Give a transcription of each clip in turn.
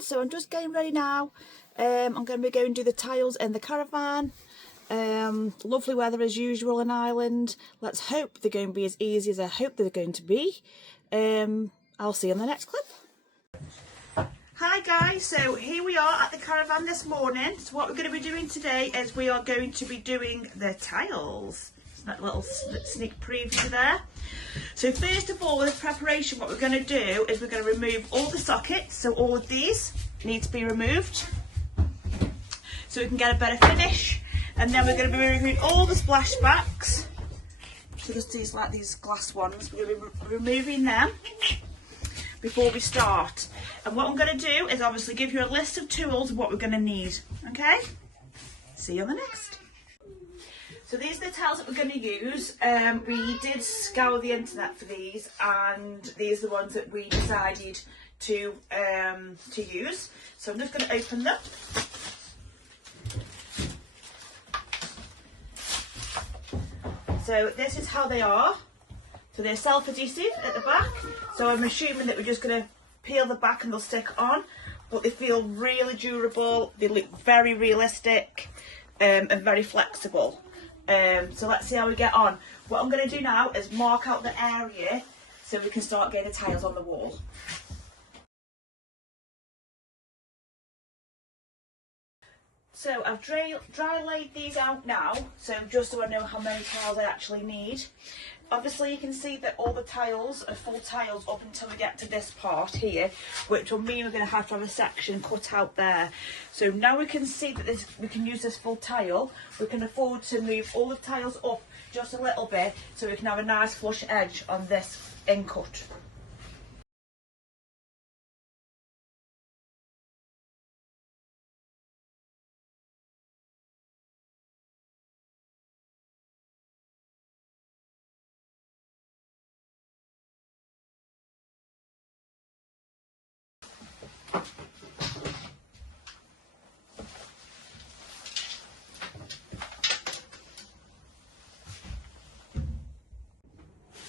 everyone, so I'm just getting ready now. I'm going to be going to do the tiles in the caravan. Lovely weather as usual in Ireland. Let's hope they're going to be as easy as I hope they're going to be. I'll see you in the next clip. Hi guys, so here we are at the caravan this morning. So what we're going to be doing today is we are going to be doing the tiles. That little sneak preview there. So first of all, with preparation, what we're going to do is we're going to remove all the sockets. So all of these need to be removed so we can get a better finish. And then we're going to be removing all the splashbacks. So just these, like these glass ones, we're going to be removing them before we start. And what I'm going to do is obviously give you a list of tools of what we're going to need. Okay? See you on the next. So these are the tiles that we're going to use. We did scour the internet for these, and these are the ones that we decided to use. So I'm just going to open them. So this is how they are. So they're self-adhesive at the back. So I'm assuming that we're just going to peel the back and they'll stick on. But they feel really durable. They look very realistic and very flexible. So let's see how we get on. What I'm going to do now is mark out the area so we can start getting the tiles on the wall. So I've dry laid these out now, so just so I know how many tiles I actually need. Obviously you can see that all the tiles are full tiles up until we get to this part here, which will mean we're going to have a section cut out there. So now we can see that we can use this full tile. We can afford to move all the tiles up just a little bit so we can have a nice flush edge on this in cut.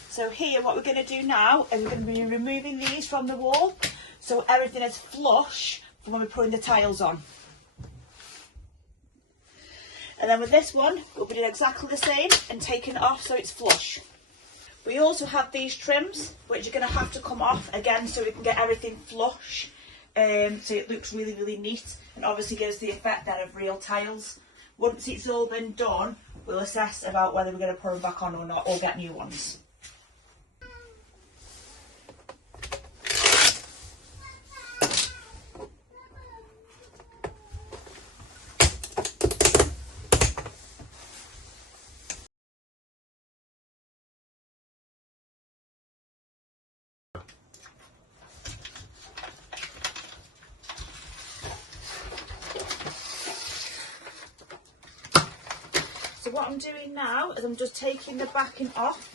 So here what we're going to do now is we're going to be removing these from the wall so everything is flush for when we're putting the tiles on. And then with this one we'll be doing exactly the same and taking it off so it's flush. We also have these trims which are going to have to come off again so we can get everything flush, so it looks really, really neat and obviously gives the effect then of real tiles. Once it's all been done, we'll assess about whether we're going to put them back on or not, or get new ones. So what I'm doing now is I'm just taking the backing off.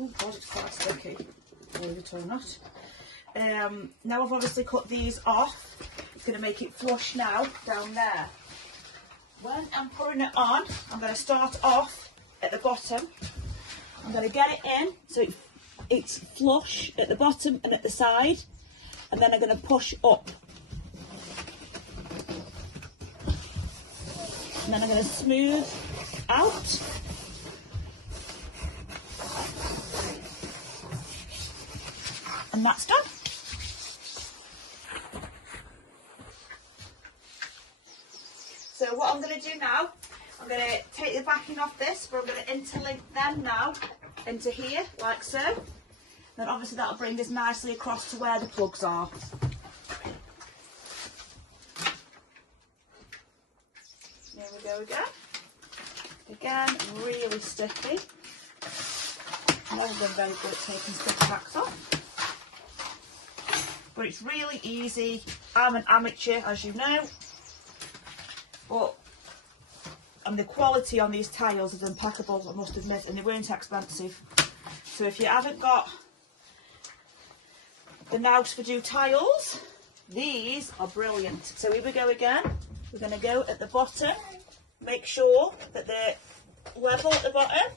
Oh god, it's quite sticky. Believe it or not. Now I've obviously cut these off. It's going to make it flush now down there. When I'm putting it on, I'm going to start off at the bottom. I'm going to get it in so it's flush at the bottom and at the side. And then I'm going to push up. And then I'm going to smooth out. And that's done. So what I'm going to do now, I'm going to take the backing off this, but I'm going to interlink them now into here, like so. Then obviously that'll bring us nicely across to where the plugs are. Here we go again. Again, really sticky. Never been very good at taking stick backs off. But it's really easy. I'm an amateur, as you know. And the quality on these tiles is impeccable, I must admit, and they weren't expensive. So if you haven't got the nous for do tiles, these are brilliant. So here we go again. We're going to go at the bottom, make sure that they're level at the bottom,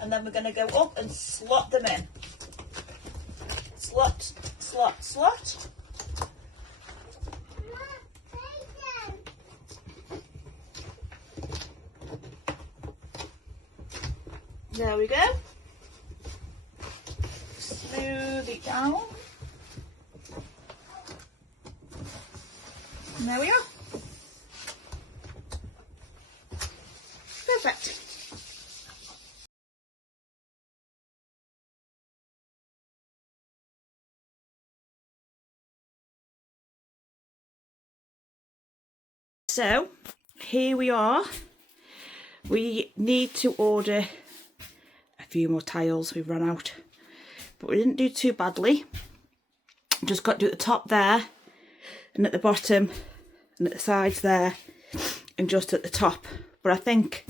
and then we're going to go up and slot them in. Slot, slot, slot. There we go. Smooth it down. And there we are. Perfect. So here we are. We need to order a few more tiles. We've run out, but we didn't do too badly. Just got to do at the top there, and at the bottom, and at the sides there, and just at the top. But I think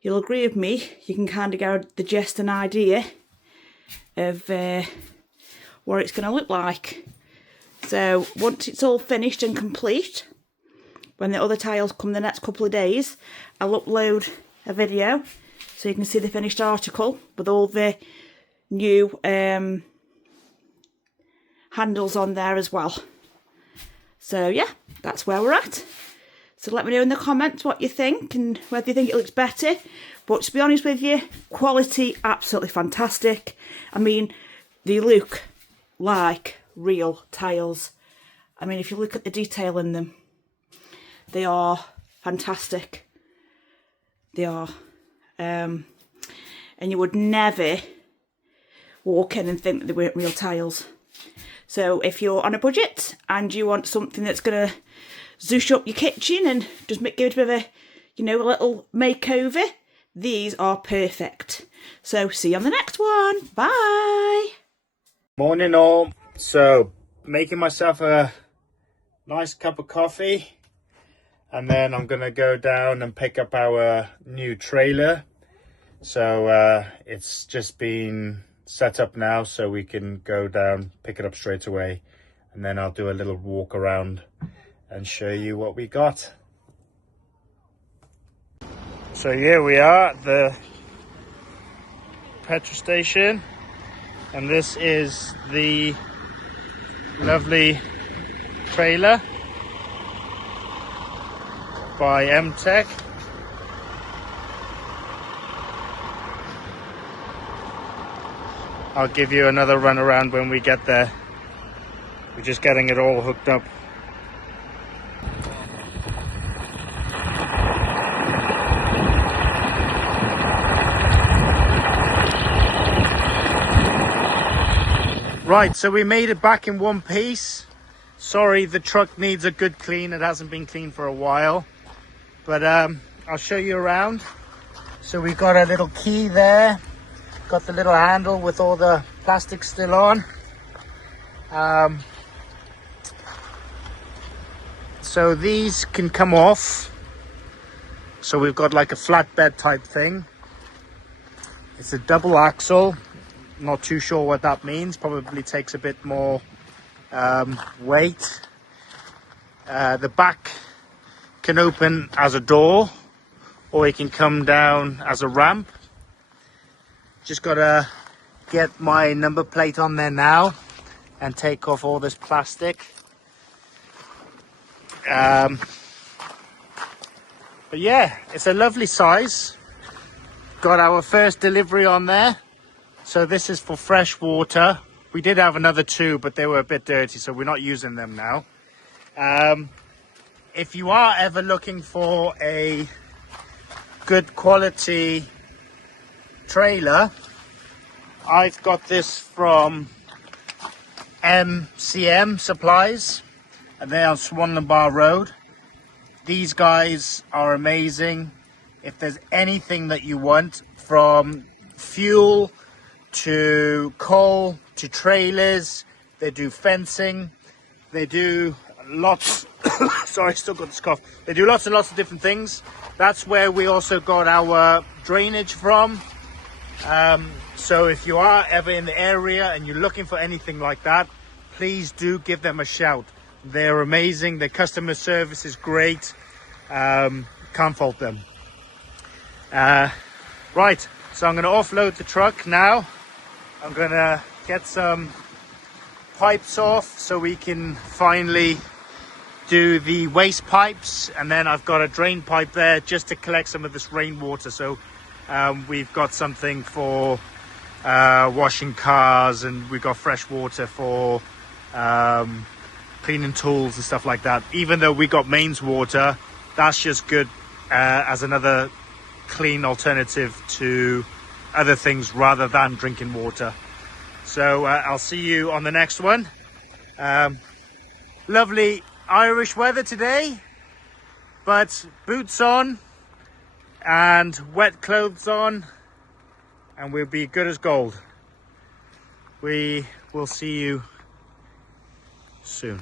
you'll agree with me, you can kind of get the gist and idea of what it's going to look like. So once it's all finished and complete, when the other tiles come the next couple of days, I'll upload a video so you can see the finished article with all the new handles on there as well. So yeah, that's where we're at. So let me know in the comments what you think and whether you think it looks better. But to be honest with you, quality absolutely fantastic. I mean, they look like real tiles. I mean, if you look at the detail in them, they are fantastic. They are. And you would never walk in and think that they weren't real tiles. So if you're on a budget and you want something that's going to zhoosh up your kitchen and just give it a bit of a, you know, a little makeover, these are perfect. So see you on the next one. Bye. Morning all. So making myself a nice cup of coffee, and then I'm gonna go down and pick up our new trailer. So it's just been set up now, so we can go down, pick it up straight away, and then I'll do a little walk around and show you what we got. So here we are at the petrol station, and this is the lovely trailer by M-Tech. I'll give you another run around when we get there. We're just getting it all hooked up. Right, so we made it back in one piece. Sorry, the truck needs a good clean. It hasn't been cleaned for a while. But I'll show you around. So we've got a little key there. Got the little handle with all the plastic still on. So these can come off. So we've got like a flatbed type thing. It's a double axle. Not too sure what that means. Probably takes a bit more weight. The back can open as a door, or it can come down as a ramp. Just gotta get my number plate on there now and take off all this plastic. But yeah, it's a lovely size. Got our first delivery on there. So this is for fresh water. We did have another two, but they were a bit dirty, so we're not using them now. If you are ever looking for a good quality trailer, I've got this from MCM Supplies, and they're on Swanland Bar Road. These guys are amazing. If there's anything that you want, from fuel to coal to trailers, they do fencing, they do lots sorry, still got this cough. They do lots and lots of different things. That's where we also got our drainage from. So if you are ever in the area and you're looking for anything like that, please do give them a shout. They're amazing. Their customer service is great. Can't fault them. Right, so I'm going to offload the truck now. I'm going to get some pipes off so we can finally do the waste pipes, and then I've got a drain pipe there just to collect some of this rainwater. So We've got something for washing cars, and we've got fresh water for cleaning tools and stuff like that. Even though we got mains water, that's just good as another clean alternative to other things rather than drinking water. So I'll see you on the next one. Lovely Irish weather today, but boots on and wet clothes on, and we'll be good as gold. We will see you soon.